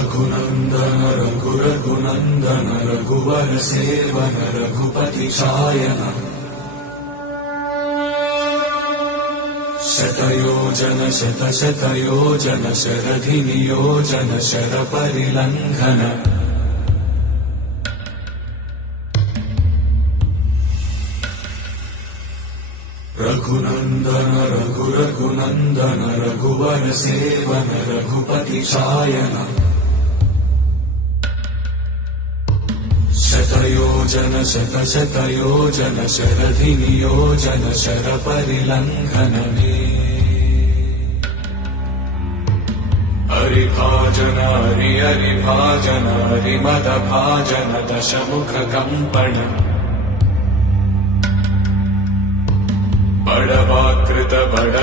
रघुनन्दन रघुनन्दन रघुवर seven Raghupati चायन शतयोजन शतशतयोजन शरधि नियोजन शरपरिलङ्घन रघुनन्दन रघुनन्दन रघुवर seven Raghupati चायन शतयोजन शतशतयोजन शरधि नियोजन शरपरिलङ्घन हरिभाजन हरिभाजन हरिमदभाजन दशमुख कंपन बड़वाकृत बड़